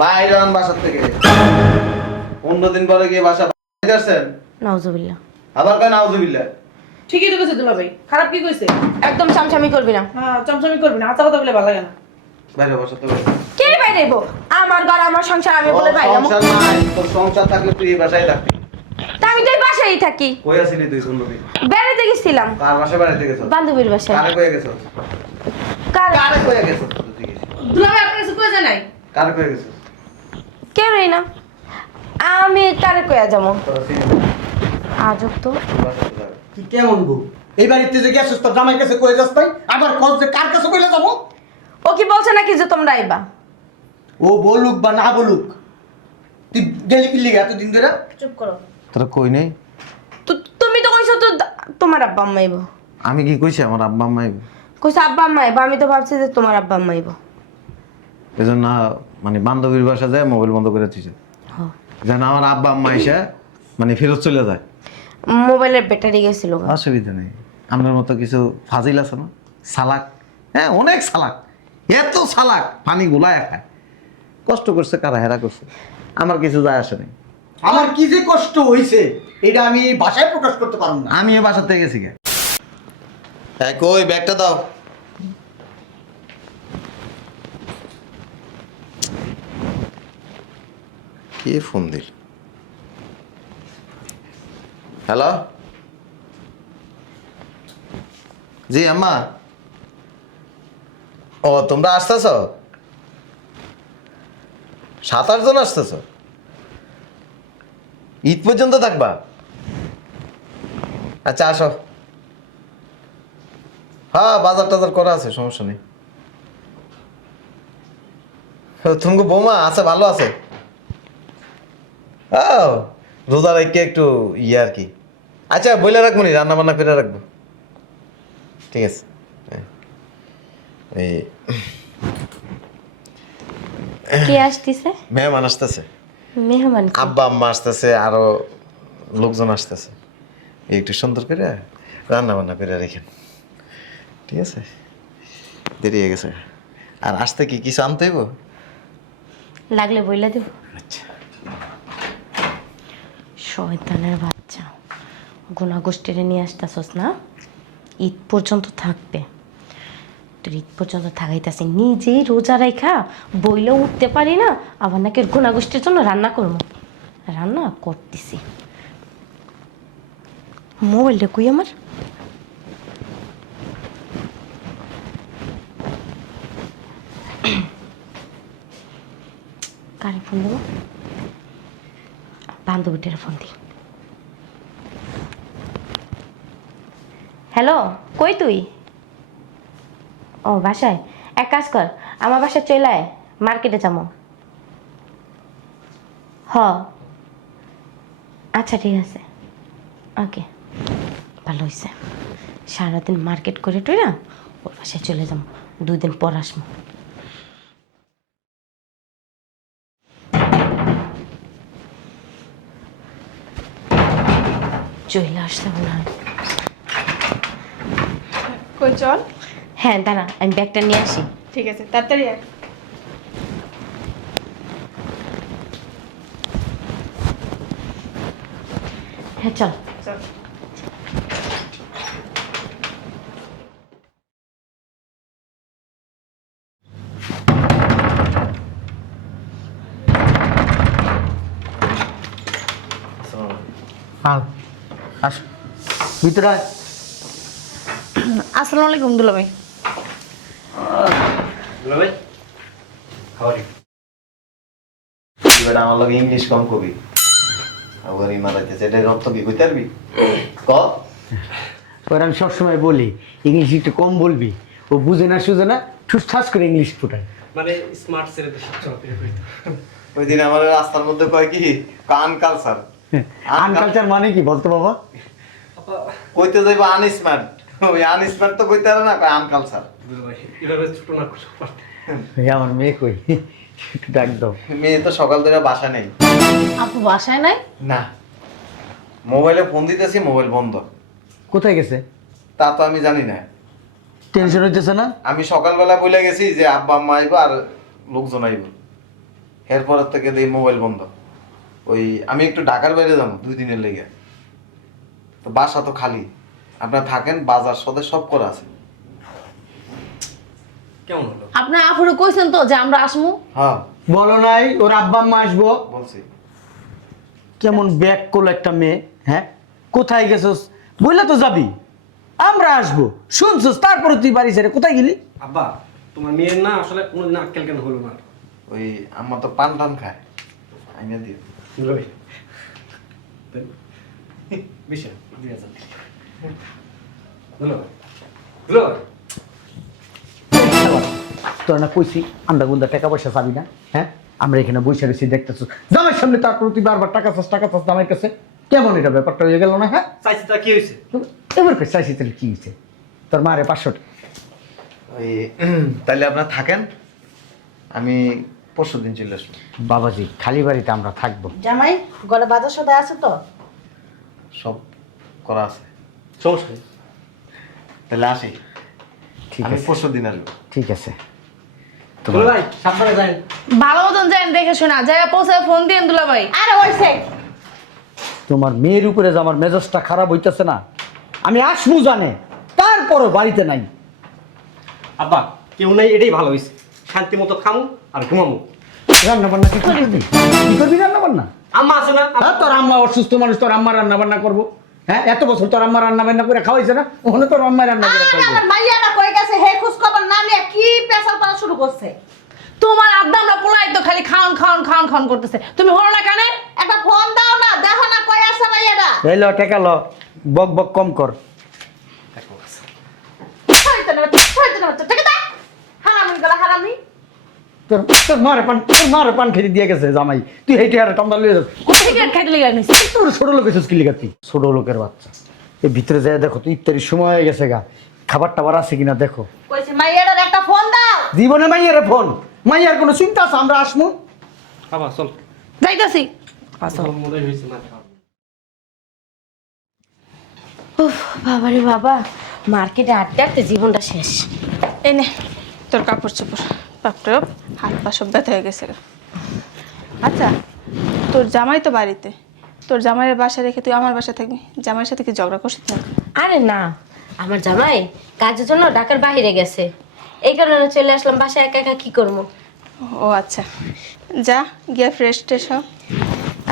বাইরে আন বাসা থেকে। 15 দিন পরে গিয়ে বাসা বাইরে আসছেন। নাউজুবিল্লাহ। আবার কয় নাউজুবিল্লাহ। ঠিকই তো কইছে দুলা ভাই, খারাপ কি কইছে? একদম চামচামি করবি না। হ্যাঁ, চমচমি করবি না, হাতা কথা বলে ভালো লাগে না। বাইরে বাসা থেকে। কে বাইরে আইবো? আমার ঘর আমার সংসার, আমি বলে বাইরে যাবো। সংসার নাই, তোর সংসার থাকলে তুই এই বাসায় থাকবি। তা আমি তো এই বাসায় থাকি। কই আছিলি তুই 15 দিন? বেড়াতে গেছিলাম কার বাসায় বেড়াইতে গেছস? বান্ধবীর বাসায়। কারে কয়ে গেছস? কারে কয়ে গেছস তুই? দুলা ভাই আপনার কিছু কইছে নাই? কারে কয়ে গেছস? কেউ নেই না, আমি কারে কয়া যাবো? তোরা চিনিস না? আজব তো। বাসায় যাবে। কি কেমন গো এই বাড়িতে যে গেছিস তোর জামাই কাছে কয়ে যাস তাই আবার কল যে কার কাছে কইলে যাবো ও কি বলছে নাকি যে তোমরা আইবা? ও বলুক বা না বলুক তুই গেলি কি লিগে এতদিন ধরে চুপ করো। তোরা কই নেই? তুমি তো কইছো তো তোমার আব্বা আম্মা আইবো। আমি কি কইছি আমার আব্বা আম্মা আইবে? কইছো আব্বা আম্মা আইবো, আমি তো ভাবছি যে তোমার আব্বা আম্মা আইবো। এজন্য মানে বান্ধবীর বাসা যায় মোবাইল বন্ধ করে দিয়েছে হ্যাঁ, যেন আমার আব্বা আম্মা এসে মানে ফেরত চলে যায়। মোবাইলের ব্যাটারি গেছিল। অসুবিধা নেই, আপনার মতো কিছু ফাজিল আছে না, সালাক, হ্যাঁ অনেক সালাক, এত সালাক পানি গুলায় খায়। কষ্ট করছে কারা, হেরা করছে, আমার কিছু যায় আসে নাই। আমার কি যে কষ্ট হইছে এটা আমি ভাষায় প্রকাশ করতে পারব না আমিও বাসার থেকে গেছি গে। হ্যাঁ কই ব্যাগটা দাও। কে ফোন দিল? হ্যালো, জি আম্মা। ও তোমরা আসতেছ? 7-8 জন আসতেছ? ঈদ পর্যন্ত থাকবা? আচ্ছা আসো। হ্যাঁ বাজার টাজার করা আছে, সমস্যা নেই। তুমি বৌমা আছে, ভালো আছে? ও রোজা রেখে একটু ইয়ে আর কি। আচ্ছা বইলে রাখবো নি, রান্না বান্না করে রাখবো। ঠিক আছে। এই কে আসতেছে? মেহমান আসতেছে, মেহমান কি? আব্বা আম্মা আসতেছে, আরো লোকজন আসতেছে। একটু সুন্দর করে রান্না বান্না করে রেখেন, ঠিক আছে? দেরি হয়ে গেছে। আর আসতে কি কিছু আনতে হইব? লাগলে বইলা দেব। আচ্ছা শয়তানের বাচ্চা, গোনা গোষ্ঠীরে নিয়ে আসতেছস না? ঈদ পর্যন্ত থাকবে, তোর ঈদ পর্যন্ত থাকাইতেছি, নিজেই রোজা রাইখা বইলেও উঠতে পারি না, আবার নাকি গোনা গোষ্ঠীর জন্য রান্না করবো। রান্না করতেছি। মোবাইলটা কই আমার? কারে ফোন দেবো? বান্ধবীটার ফোন দিই। হ্যালো, কই তুই? ও বাসায়। এক কাজ কর, আমার বাসায় চলে আয়, মার্কেটে যাবো। হ আচ্ছা ঠিক আছে, ওকে। ভালো হয়েছে, সারাদিন মার্কেট করে টইরা ওর বাসায় চলে যাবো, 2 দিন পর আসবো। চলে আসতে মনে হয়। কই চল। হ্যাঁ দাঁড়া, আমি ব্যাগটা নিয়ে আসি। ঠিক আছে, তাড়াতাড়ি আয়। হ্যাঁ চল। চল। হ্যাঁ আস ভিতরে আয়। আসসালামু আলাইকুম দুলা ভাই। এবার আমার লগে ইংলিশ কম কবি, আবার ইমারাইতেছে, এটা রক্ত কি কইতে পারবি? ক ওর আমি সবসময় বলি ইংলিশ একটু কম বলবি, ও বুঝে না সুঝে না ঠুসঠাস করে ইংলিশ ফুটায়। মানে স্মার্ট ছেলেদের সবচেয়ে প্রিয়। ওই দিন আমার রাস্তার মধ্যে কয় কি কান কালচার, আনকালচার মানে কি বলতো বাবা? কইতে যাইবো আনস্মার্ট, ওই আনস্মার্ট তো কইতে পারে না, কয় আনকালচার। ভাই এভাবে ছোট না করতে পারতে। এই আমার মেয়ে কই, একটু ডাক দাও। মেয়ে তো সকাল ধরে বাসা নেই। আপু বাসায় নাই? না, মোবাইলে ফোন দিতেছি, মোবাইল বন্ধ। কোথায় গেছে? তা তো আমি জানি না। টেনশন হইতেছে না? আমি সকালবেলা বলে গেছি যে আব্বা আম্মা আইবো আর লোকজন আইবো, এরপরের থেকে এই মোবাইল বন্ধ। ওই আমি একটু ঢাকার বাইরে যাবো 2 দিনের লেগে, তো বাসা তো খালি, আপনারা থাকেন, বাজার সদে সব করা আছে। কেমন হলো? আপনার আফুরে কইছেন তো যে আমরা আসমু? হ্যাঁ বলো নাই ওর আব্বা আম্মা আসবো? বলছি। কেমন ব্যাক করলো একটা মেয়ে, হ্যাঁ? কোথায় গেছস বললে তো যাবি, আমরা আসবো শুনছস, তারপরে তুই বাড়ি ছেড়ে কোথায় গেলি? আব্বা, তোমার মেয়ের না আসলে কোনোদিন আক্কেল কেন হলো না? ওই আমার তো পান টান খায়, আইনা দিও। লই। বিশা, 2000। হলো। হলো। তোর না কইছি আমরা গুন্দা টাকা পয়সা চাবি না, হ্যাঁ? আমরা এখানে বসে রয়েছি দেখতেছো জামাইয়ের সামনে, তারপর তুই বারবার টাকা চাস জামাইয়ের কাছে, কেমন এটা ব্যাপারটা হয়ে গেল না? হ্যাঁ, চাইছি তা কি হয়েছে? এবার করে চাইছি তাহলে কি হয়েছে? তোর মারে 500 টাকা। ওই তাহলে আপনারা থাকেন, আমি পরশুদিন চলে আসবো। বাবাজি খালি বাড়িতে আমরা থাকবো। জামাই গলে বাজার সদাই আছে তো? সব করা আছে। সমস্যা নেই। তাহলে আসি, ঠিক আমি আছে, পরশুদিন আসবো। ঠিক আছে। দুলা ভাই, সাবধানে যান। ভালো মতন যান, দেখে শোনা যায়, পৌঁছায় ফোন দিয়েন দুলা ভাই। আরে হইছে, তোমার মেয়ের উপরে যে আমার মেজাজটা খারাপ হইতেছে না, আমি আসবো জানে, তারপরও বাড়িতে নাই। আব্বা, কেউ নাই, এটাই ভালো হয়েছে। শান্তি মতো খামু আর ঘুমামু। রান্না বান্না কি করবি? কি করবি রান্না বান্না? আম্মা আছে না? হ্যাঁ, তোর আম্মা অসুস্থ মানুষ, তোর আম্মা রান্না বান্না করবো? হ্যাঁ, এত বছর তোর আম্মা রান্না বান্না করে খাওয়াইছে না, ওখানে তোর আম্মা রান্না করে খাওয়াইবে। আমার মাইয়াটা কই গেছে? হে খোঁজ খবর না নিয়ে কি পেশাল পালা শুরু করছে? তোমার আড্ডা আমরা পোলাই তো খালি খাওন খাওন খাওন খাওন করতেছে, তুমি হলো না কানে? একটা ফোন দাও না, দেখো না কই আছে মাইয়াটা। এই ল টাকা ল, বক বক কম কর। শয়তানের বাচ্চা, ঠিক আছে? হারামি গলা হারামি। তোর তোর মারে পান খেতে দিয়ে গেছে জামাই, তুই হেঁটে আর টান্দা লয়ে যাস। সিগারেট খাইতে লেগে নিছি। তোর ছোট লোক এসেছিস কি লিখা? তুই ছোট লোকের বাচ্চা, এই ভিতরে যায় দেখো তো ইফতারির সময় হয়ে গেছে গা, খাবার টাবার আছে কিনা দেখো। কইছে মাইয়াটার একটা ফোন দাও। জীবনে মাইয়ার ফোন, মাইয়ার কোনো চিন্তা আছে? আমরা আসমু। বাবা চল। যাইতাছি। মনে হয়েছে না। উফ বাবারে বাবা, মার্কেটে আটতে আটতে জীবনটা শেষ। এই নে তোর কাপড় চোপড়, বাপরে বাপ, হাত পা সব ব্যথা হয়ে গেছে। আচ্ছা, তোর জামাই তো বাড়িতে, তোর জামাইয়ের বাসা রেখে তুই আমার বাসা থাকবি? জামাইয়ের সাথে কি ঝগড়া করছিস না? আরে না, আমার জামাই কাজের জন্য ঢাকার বাইরে গেছে, এই কারণে চলে আসলাম বাসায়, একা একা কি করবো। ও আচ্ছা, যা গিয়ে ফ্রেশ ট্রেশ হ।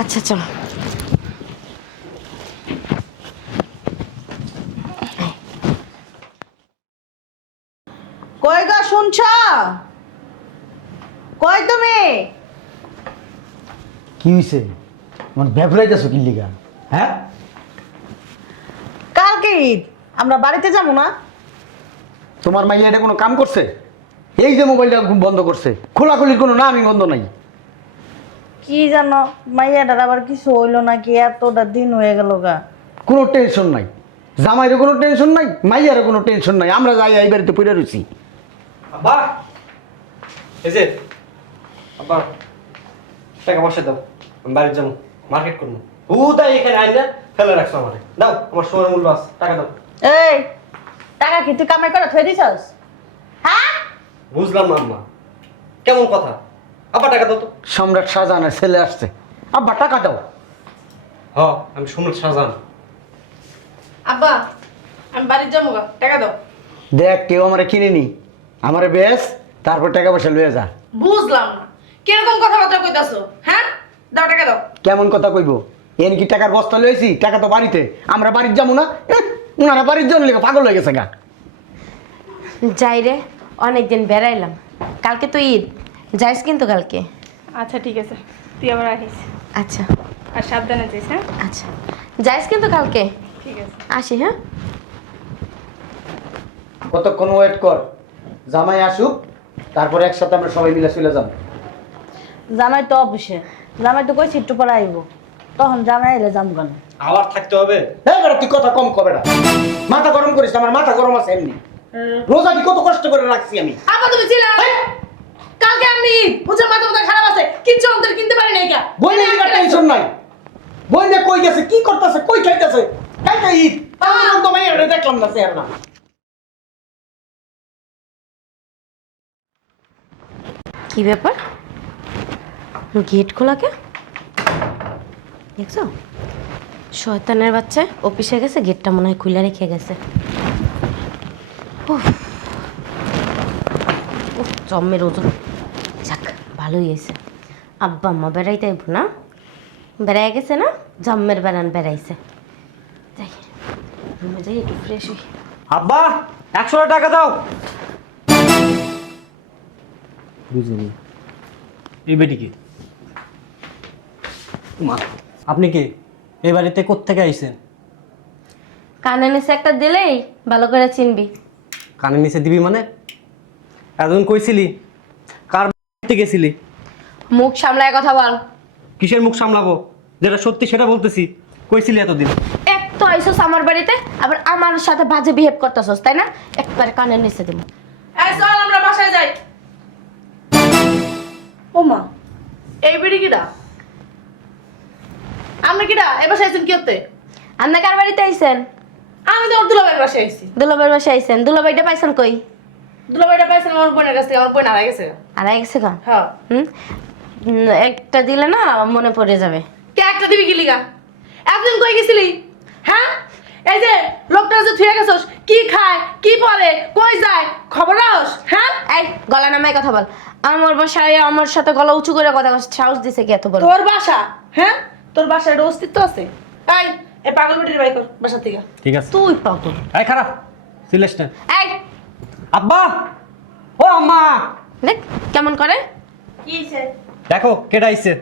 আচ্ছা চলো। কই গো শুনছ? কই তুমি? কি হয়েছে? আমার ভেবলাইতেছো কি লিগা? হ্যাঁ, কালকে ঈদ, আমরা বাড়িতে যাবো না? তোমার মাইয়া এটা কোনো কাম করছে? এই যে মোবাইলটা বন্ধ করছে, খোলাখুলির কোনো নামই বন্ধ নাই। কি জানো মাইয়াটার আবার কিছু হইলো নাকি, এতটা দিন হয়ে গেল গা। কোনো টেনশন নাই, জামাইরও কোনো টেনশন নাই, মাইয়ারও কোনো টেনশন নাই, আমরা যাই এই বাড়িতে পড়ে রয়েছি। আব্বা, এই যে আব্বা, টাকা পয়সা দাও, আমি বাড়ি যাবো, মার্কেট করবো। তাই এখানে আইন না ফেলে রাখছো আমারে। দাও, আমার সময় মূল্য আছে, টাকা দাও। এই টাকা কি তুই কামাই করে থই দিছস? হ্যাঁ, বুঝলাম না আম্মা, কেমন কথা? আব্বা টাকা দাও তো। সম্রাট শাহজাহানের ছেলে আসছে, আব্বা টাকা দাও। হ, আমি সম্রাট শাহজাহান। আব্বা, আমি বাড়ির যাবো গা, টাকা দাও। দেখ কেউ আমারে কিনেনি, আমারে বেশ, তারপর টাকা পয়সা লয়ে যা। বুঝলাম না কিরকম কথাবার্তা কইতাছো, হ্যাঁ? দাও টাকা দাও। কেমন কথা কইব? এন কি টাকার বস্তা লয়েছি? টাকা তো বাড়িতে, আমরা বাড়ির যাবো না? ওনারা বাড়ির জন্য লেগে পাগল হয়ে গেছে গা। যাই রে, অনেকদিন বেড়াইলাম, কালকে তো ঈদ, যাইস কিন্তু কালকে। আচ্ছা ঠিক আছে, তুই আবার আসিস, আচ্ছা আর সাবধানে যাইস। হ্যাঁ আচ্ছা, যাইস কিন্তু কালকে। ঠিক আছে। আসি হ্যাঁ। কতক্ষণ ওয়েট কর, জামাই আসুক, তারপরে একসাথে আমরা সবাই মিলে চলে যাব। জামাই তো অফিসে, জামাই তো কইছি একটু পরে আইব, তখন জামাই এলে যাম কেন? আবার থাকতে হবে। এবারে তুই কথা কম কবে না, মাথা গরম করিস না, আমার মাথা গরম আছে এমনি। রোজা কি কত কষ্ট করে রাখছি আমি। আব্বা তুমি ছিলা কালকে, আমি বুঝে মাথা মাথা খারাপ আছে, কিচ্ছু আমাদের কিনতে পারি নাই কা। বইনে দিবার টেনশন নাই, বইনে কই গেছে, কি করতেছে, কই খাইতেছে, কালকে ঈদ, তার তো মাইয়া দেখলাম না চেহারা না। কি ব্যাপার? গেট খোলাকে দেখছো? শয়তানের বাচ্চা অফিসে গেছে, গেটটা মনে হয় খুলে রেখে গেছে। উফ, উফ, জম্মের ওজন। যাক, ভালোই হয়েছে। আব্বা আম্মা বেড়াইতে আইব না? বেড়াই গেছে না? জম্মের বেড়ান বেড়াইছে। যাই রুমে যাই একটু ফ্রেশ হই। আব্বা 100 টাকা দাও। বুঝিনি এই বেটিকে। মা আপনি কি এই বাড়িতে কোত্থেকে আইছেন? কানে নিচে একটা দিলেই ভালো করে চিনবি। কানের নিচে দিবি মানে? এতদিন কইছিলি? কার বাড়িতে গেছিলি? মুখ সামলায় কথা বল। কিসের মুখ সামলাবো? যেটা সত্যি সেটা বলতেছি। কইছিলি এতদিন? এক তো আইসোস আমার বাড়িতে, আবার আমার সাথে বাজে বিহেভ করতেছস, তাই না? একবার কানের নিচে দিব। এই চল আমরা বাসায় যাই। ও মা, এই বেড়ি কিডা? আপনি কিডা? এ বাসায় আইছেন কি হতে? আপনি কার বাড়িতে আইছেন? আমি তো ওর দুলাভাইয়ের বাসায় আইছি। দুলাভাইয়ের বাসায় আইছেন। দুলাভাইটা পাইছেন কই? দুলাভাইটা পাইছেন আমার বোনের কাছ থেকে, আমার বোন হারাই গেছে। হারাই গেছে গা? হ্যাঁ। একটা দিলে না মনে পড়ে যাবে। কে একটা দিবি কি লিগা? একদিন কই গেছিলি? হ্যাঁ, এই যে লোকটা যে থুয়ে গেছস, কি খায়, কি পরে, কই যায়, খবর রাখস? হ্যাঁ, এই গলা নামায় কথা বল। আমার বাসায় আমার সাথে গলা উঁচু করে কথা কস, সাহস দিছে কি এত বড়? তোর বাসা? হ্যাঁ, তোর বাসায় একটা অস্তিত্ব আছে? এই পাগল বেটির বাই কর বাসা থেকে। ঠিক আছে। তুই পাগল। এই খারাপ সিলেস না। এই আব্বা ও আম্মা দেখ কেমন করে। কি হইছে? দেখো কেডা আইছে।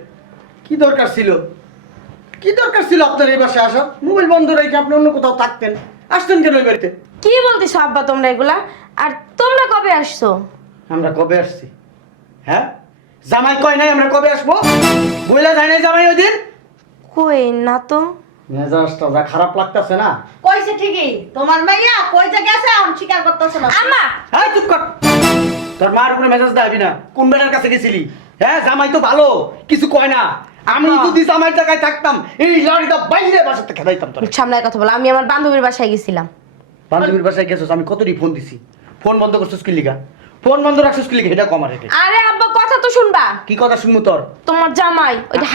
কি দরকার ছিল? কি দরকার ছিল আপনার এই বাসায় আসা? মোবাইল বন্ধ রেখে আপনি অন্য কোথাও থাকতেন, আসতেন কেন এই বাড়িতে? কি বলতিস আব্বা তোমরা এগুলা? আর তোমরা কবে আসছো? আমরা কবে আসছি? হ্যাঁ, জামাই কয় নাই আমরা কবে আসবো? বইলা যায় নাই জামাই ওই দিন? কই না তো। মেজাজটা যা খারাপ লাগতেছে না। কইছে ঠিকই, তোমার মাইয়া কই যে গেছে আমি স্বীকার করতেছ না। আম্মা হ্যাঁ চুপ কর। তোর মার উপরে মেজাজ দাবি না। কোন বেটার কাছে গেছিলি? হ্যাঁ, জামাই তো ভালো, কিছু কয় না। আমি যদি জামাই জায়গায় থাকতাম এই লরিটা বাইরে বাসাতে খেদাইতাম তোরে। সামলায় কথা বল। আমি আমার বান্ধবীর বাসায় গেছিলাম। বান্ধবীর বাসায় গেছিস, আমি কতটি ফোন দিছি। ফোন বন্ধ করছিস কি লিগা? ফোন বন্ধ রাখছিস কি লিগা? এটা কমার এটা। আরে আব্বা কথা তো শুনবা। কি কথা শুনবো তোর? তোমার জামাই ওইটা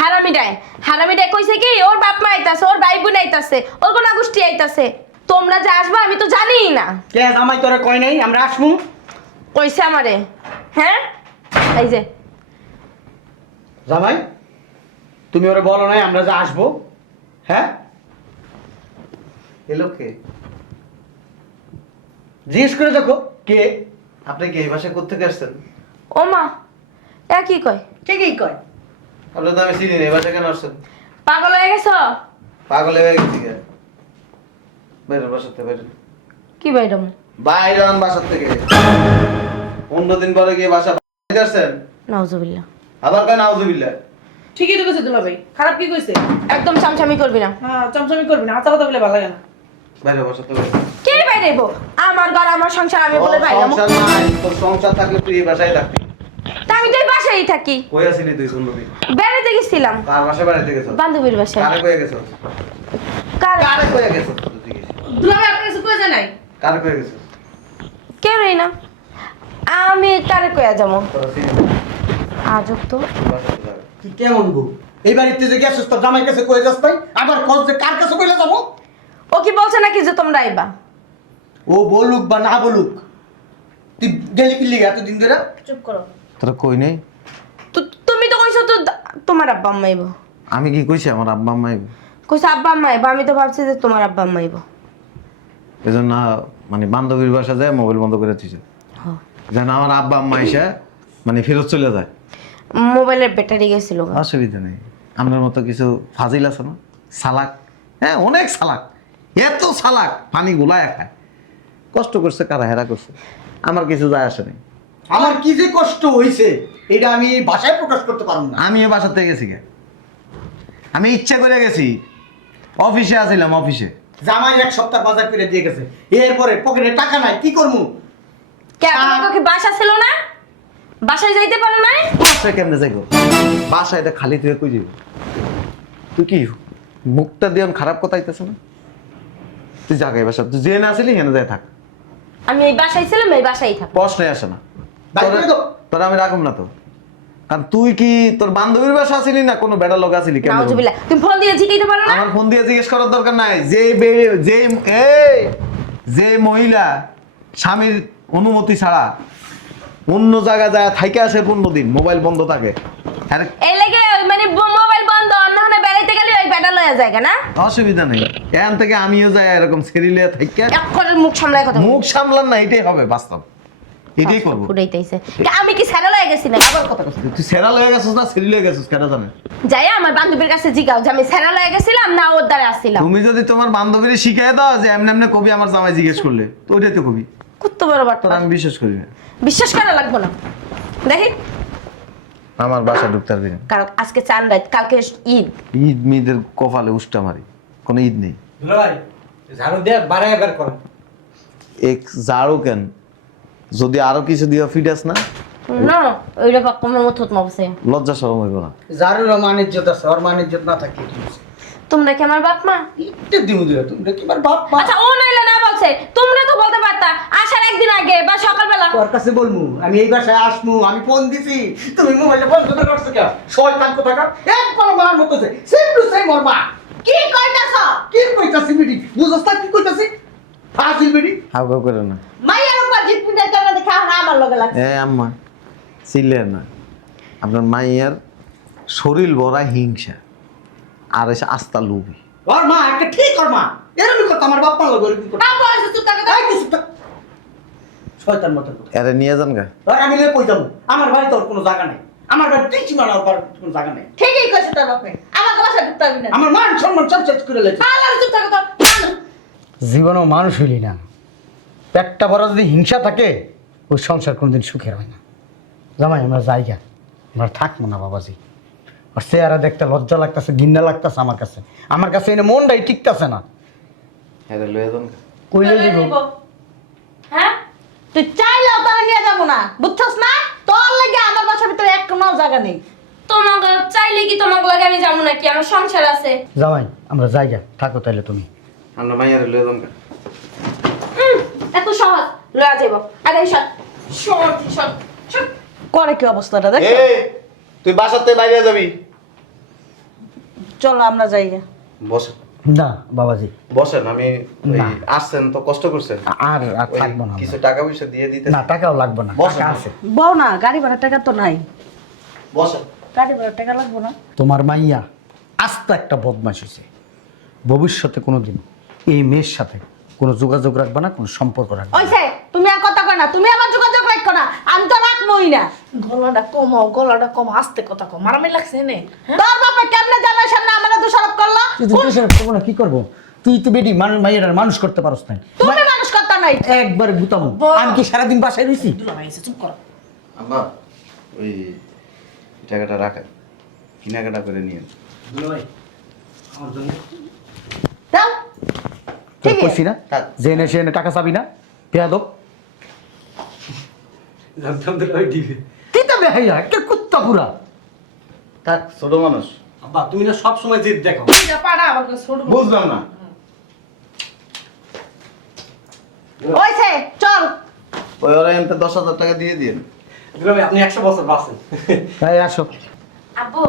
হারামিটাই কইছে কি ওর বাপ মা আইতাছে, ওর ভাই বোন আইতাছে, ওর কোন গোষ্ঠী আইতাছে। তোমরা যে আসবা আমি তো জানিই না। কে জামাই তোরে কয় নাই আমরা আসমু? কইছে আমারে। হ্যাঁ এই যে জামাই তুমি ওরে বলো নাই আমরা যে আসবো? হ্যাঁ, এলো কে? জিজ্ঞেস করে দেখো কে। আপনি কি এই বাসায় কোত্থেকে আসছেন? ও মা এ কি কয়? ঠিকই কয়। আপনি তো আমি চিনি না, এই বাসায় কেন আসছেন? পাগল হয়ে গেছো? পাগল হয়ে গেছি কে? বেরোন বাসার থেকে, বেরোন। কি বাইরম? বাইরে আন বাসার থেকে। 15 দিন পরে গিয়ে বাসা থেকে আসছেন, নাউজুবিল্লাহ। আবার কয় নাউজুবিল্লাহ। ঠিকই তো কইছে দুলাভাই, খারাপ কি কইছে? একদম চামচামি করবি না। হ্যাঁ, চমচমি করবি না, আচ্ছা কথা বলে ভালো লাগে না। বাইরে বাসার থেকে। কে বাইরেবো? আমার ঘর আমার সংসার, আমি বলে তোর বাইরে। সংসার নাই, তোর সংসার থাকলে তুই এই বাসায় থাকবি। তা আমি তো এই বাসায় থাকি। কই আসিলি তুই 15 দিন? বেড়াতে গেছিলাম কার বাসায় বেড়াতে গেছো? বান্ধবীর বাসায়। কারে কয়ে গেছো? কার? কারে কয়ে গেছো তুই? দুলাভাই আপনার কিছু কইছে নাই? কারে কয়ে গেছো? কেউই না। আমি কারে কয়া যাবো? তোরা চিনি না, আজব তো। বাসাতে যাবে। কি কেমন গো? এই বাড়িতে যে গেছিস তোর জামাই কাছে কয়ে যাস তাই? আবার খোঁজ যে কার কাছে কইলে যাবো? ও কি বলছে নাকি যে তোমরা আইবা? ও বলুক বা না বলুক, তুই গেলি কি লিগা এতদিন ধরে? চুপ করো। তোরা কই নেই? তো তুমি তো কইছো তো তোমার আব্বা আম্মা আইবো। আমি কি কইছি আমার আব্বা আম্মা আইবে? কইছো আব্বা আম্মা আইবো, আমি তো ভাবছি যে তোমার আব্বা আম্মা আইবো। এজন্য মানে বান্ধবীর বাসা যায় মোবাইল বন্ধ করে দিয়েছে, হ্যাঁ। যেন আমার আব্বা আম্মা এসে মানে ফেরত চলে যায়। মোবাইলের ব্যাটারি গেছিল গা। অসুবিধা নেই, আপনার মতো কিছু ফাজিল আছে না, সালাক। হ্যাঁ, অনেক সালাক, এত সালাক পানি গুলায় খায়। কষ্ট করছে কারা, হেরা করছে, আমার কিছু যায় আসে নাই। আমার কি যে কষ্ট হইছে এটা আমি ভাষায় প্রকাশ করতে পারবো না। আমিও বাসার থেকে গেছি গে, আমি ইচ্ছা করে গেছি। অফিসে আসছিলাম, অফিসে জামাই 1 সপ্তাহ বাজার করে দিয়ে গেছে, এরপরে পকেটে টাকা নাই, কি করবো? কে তোমাকে কি বাসা ছিল না? বাসায় যাইতে পারো না? বাসায় কেমনে যাইব? বাসায় এটা খালি তুই কই যাবি? তুই কি মুখটা দিয়ে খারাপ কথা আইতেছে না? তুই জাগাই বাসা, তুই যে না আসলি হেনে যায় থাক, আমি এই বাসায় ছিলাম, এই বাসায় থাক। প্রশ্নই আসে না। বাইরে করে দাও। তোরা আমি রাখুম না তো, কারণ তুই কি তোর বান্ধবীর বাসা আসিলি না কোনো বেড়া লোক আসিলি কেন? নাউজুবিল্লাহ, তুমি ফোন দিয়ে জিজ্ঞাসা পারো না? আমার ফোন দিয়ে জিজ্ঞেস করার দরকার নাই। যে মহিলা স্বামীর অনুমতি ছাড়া অন্য জায়গায় যায় থাইকে আসে 15 দিন, মোবাইল বন্ধ থাকে। আরে এই লেগে মানে মোবাইল বন্ধ, অন্য হনে বেড়াইতে গেলে ওই ব্যাটা লয়া যায় না? অসুবিধা নেই, এখান থেকে আমিও যাই এরকম সেরিলে থাইকে। এক করে মুখ সামলায় কথা বল। মুখ সামলান না, এটাই হবে বাস্তব, এটাই করবো। ফুটাইতেছে আমি কি সেরা লয়া গেছি না? আবার কথা কইছ। তুই সেরা লয়ে গেছিস না সেরি লয়ে গেছিস কেন জানে? যাই আমার বান্ধবীর কাছে জিগাও যে আমি সেরা লয়া গেছিলাম না ওর দ্বারা আসছিলাম। তুমি যদি তোমার বান্ধবীরে শিখাই দাও যে এমনি এমনি কবি আমার জামাই জিজ্ঞেস করলে, তো ওইটাই তো কবি। কত বড় বাট, তোর আমি বিশ্বাস করি না। বিশ্বাস করা লাগবে না। দেখি আমার বাসা ঢুকতে পারবি না। কাল আজকে চান রাত, কালকে ঈদ। ঈদ মিদের কপালে উষ্টা মারি, কোনো ঈদ নেই। দুলা ভাই ঝাড়ু দিয়ে বাড়ায় বের করেন। এক জাড়ো কেন, যদি আরো কিছু দিয়া ফিটাস না না ওইটা পাক্কামের মতো মাপছে। লজ্জা শরম হইব না? যারুর মান ইজ্জত আছে, ওর মান ইজ্জত না থাকে কি হইছে? তোমরা কি আমার বাপ মা? একটু দিমু দিলা তোমরা কি আমার বাপ মা? আচ্ছা ও নাইলে না বলছে, তোমরা তো বলতে পারতা আসার একদিন আগে বা সকালবেলা। তোর কাছে বলমু আমি এই বাসায় আসমু, আমি ফোন দিছি, তুমি মোবাইলে বন্ধ করে রাখছো কেন? শয়তান কোথাকার, একবার মার মতো আছে, সেম টু সেম ওর মা। কি কইতাছ? কি কইতাছি বিডি, বুঝছ না কি কইতাছি? ফাজিল বিডি। হাউ হাউ করে না। মাইয়ার উপর জিত পিটাই তোমরা দেখা আমার লগে লাগছে। এ আম্মা চিল্লেন না, আপনার মাইয়ার শরীর ভরা হিংসা আর এসে আস্থা লোভী। ওর মা একটা ঠিক ওর মা, এরকম কথা আমার বাপ মা লাগে এরকম কথা। আব্বু এসে চুপ থাকো তো। এই কিছু তো শয়তান মতো কথা। এরে নিয়ে যান গা। ওর আমি লয়ে কই যাবো, আমার বাড়ি তোর কোনো জায়গা নেই, আমার বাড়ি তুই সীমানা, ওর বাড়ির কোনো জায়গা নেই। ঠিকই কইছে তোর বাপে, আমাকে বাসা ঢুকতে হবে না। আমার মান সম্মান সব শেষ করে লেছে। আল্লাহ চুপ থাকো তো। জীবনেও মানুষ হইলি না, পেটটা বড় যদি হিংসা থাকে ওই সংসার কোনোদিন সুখের হয় না। জামাই আমরা জায়গা আমরা থাকবো না বাবাজি। আর চেহারা দেখতে লজ্জা লাগতেছে, ঘৃণা লাগতেছে আমার কাছে এনে মনটাই টিকতেছে না। এরে লয়ে যান গা। কইলে দিব হ্যাঁ তুই চাইলেও তারা নিয়ে যাবো না, বুঝছস না? তোর লাগে আমার বাসার ভিতরে এক কোনো জায়গা নেই। তোমাকে চাইলে কি তোমাকে লাগে আমি যাবো নাকি? আমার সংসার আছে। জামাই আমরা জায়গা থাকো তাইলে তুমি। আমরা মাইয়ারে লয়ে যান গা। এত সহজ লয়া যাবো। আরে সর সর সর সর। করে কি অবস্থাটা দেখ। এই তুই বাসাতে বাইরে যাবি। চলো আমরা যাই। বসে না বাবাজি বসেন, আমি ওই না। আসছেন তো কষ্ট করছেন, আর আর ওই থাকবো না আমরা। কিছু টাকা পয়সা দিয়ে দিতে। না টাকাও লাগবে না, বসেন। টাকা আছে। বউ না, গাড়ি ভাড়ার টাকা তো নাই। বসেন। গাড়ি ভাড়ার টাকা লাগবো না। তোমার মাইয়া আস্তে একটা বদমাশ হয়েছে। ভবিষ্যতে কোনোদিন এই মেয়ের সাথে কোনো যোগাযোগ রাখবে না, কোনো সম্পর্ক রাখবে না। ওইসে তুমি আর কথা কয় না, তুমি আমার যোগাযোগ রাখো না, আমি তো রাখবোই না। গলাটা কমাও, গলাটা কম, আস্তে কথা কম। মারামারি লাগছে নে। তোর বাপে কেমনে জামাই সামনে আমার দোষারোপ করলো? তুই তো দেশের করবো না, কি করবো? তুই তো বেটি মাইয়ার মানুষ করতে পারস না। তুমি মানুষ করতে নাই। একবার গুতামো, আমি কি সারাদিন বাসায় রয়েছি? দুলা ভাই এসে চুপ করো। আম্মা ওই টাকাটা রাখেন, কেনাকাটা করে নিয়ে। দুলা ভাই আমার জন্য দাও। ঠিক আছে। কইছি না যে এনে সে এনে টাকা চাবি না, বেয়াদব। জানতাম দুলা ভাই দিবে। কি তবে হাইয়া একটা কুত্তা পুরা। থাক, ছোট মানুষ। আব্বা তুমি না সব সময় জিদ দেখো। এটা পাড়া আমার কাছে ছোট। বুঝলাম না। ওইসে চল। ওই ওরা এনতে 10,000 টাকা দিয়ে দিন। দুলা ভাই আপনি 100 বছর বাঁচেন। তাই আসো। আব্বু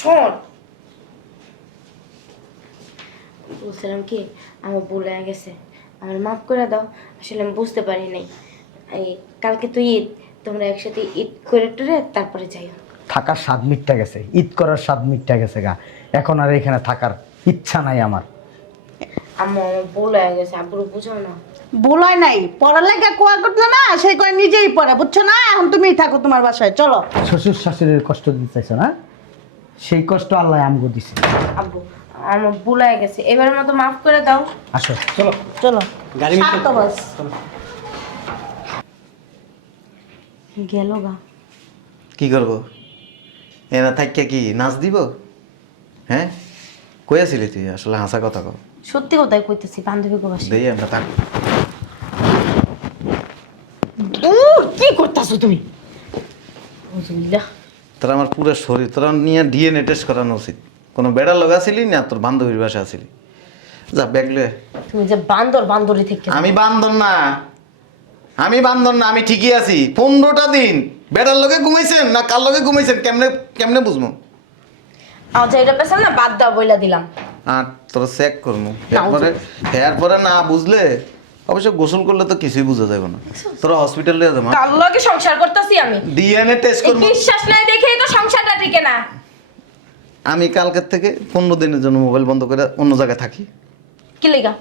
শোন, বলছিলাম কি আমার ভুল হয়ে গেছে, আমার মাফ করে দাও। আসলে আমি বুঝতে পারি নাই। এই কালকে তো ঈদ, তোমরা একসাথে ঈদ করে টরে তারপরে যাইও। থাকার স্বাদ মিটটা গেছে, ঈদ করার স্বাদ মিটটা গেছে গা। এখন আর এখানে থাকার ইচ্ছা নাই আমার। আম্মু আমার ভুল হয়ে গেছে, আব্বুর বুঝাও না। বলাই নাই, পড়ালেখা কোয়া করলো না, সেই কয় নিজেই পড়ে, বুঝছো না? এখন তুমিই থাকো তোমার বাসায়, চলো। শ্বশুর শাশুড়ির কষ্ট দিতে চাইছো না? সেই কষ্ট আল্লাহ আমগো দিছে। আব্বু আমার ভুল হয়ে গেছে, এবারের মতো মাফ করে দাও। আসো চলো। চলো গাড়ি মিশে বাস। গেল গা। কি করব? এনা থাকিয়া কি নাচ দিব? হ্যাঁ, কই আছিলি তুই? আসলে হাসা কথা কও। সত্যি কথাই কইতেছি, বান্ধবী গো বাসা। দেই আমরা থাক। কি করতেছো তুমি? বুঝলিল্লাহ। তোর আমার পুরো শরীর তোরা নিয়ে ডিএনএ টেস্ট করানো উচিত। কোনো বেড়া লগাছিলি না তোর বান্ধবীর বাসা আছিলি? যা ব্যাগ লয়ে। তুমি যে বান্দর, বান্দরই থেকে। আমি বান্দর না, আমি বান্দর না, আমি ঠিকই আছি। 15টা দিন বেটার লগে ঘুমাইছেন না কার লগে ঘুমাইছেন কেমনে কেমনে বুঝবো? আমার যে এটা পেছাল না বাদ দাও বইলা দিলাম। আর তোরা চেক করবো এরপরে না বুঝলে অবশ্য গোসল করলে তো কিছুই বোঝা যাবে না। তোরা হসপিটালে যাবো, কার লগে সংসার করতেছি আমি? ডিএনএ টেস্ট এই করবো। বিশ্বাস নাই দেখেই তো সংসারটা টিকে না। আমি কালকের থেকে 15 দিনের জন্য মোবাইল বন্ধ করে অন্য জায়গায় থাকি। কি লেগা?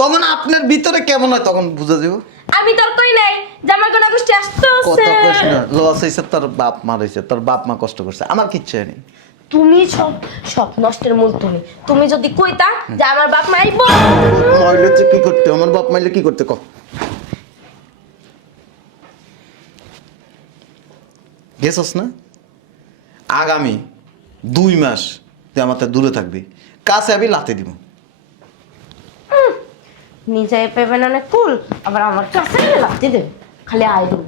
তখন আপনার ভিতরে কেমন হয় তখন বুঝা যাব। আমি তোর কই নাই জামাই কোনা গোষ্ঠী কত আসতেছে। কষ্ট না লস হয়েছে, তোর বাপ মা রয়েছে, তোর বাপ মা কষ্ট করছে, আমার কিচ্ছু হয়নি। তুমি সব সব নষ্টের মূল তুমি। তুমি যদি কইতা যে আমার বাপ মা আইবো, মাইলে যে কি করতে, আমার বাপ মাইলে কি করতে ক। গেছস না? আগামী 2 মাস তুই আমার থেকে দূরে থাকবি, কাছে আমি লাতে দিব। নিজে পেবেন অনেক কুল, আবার আমার কাছে লাতি দেবে, খালি আয় দেবে।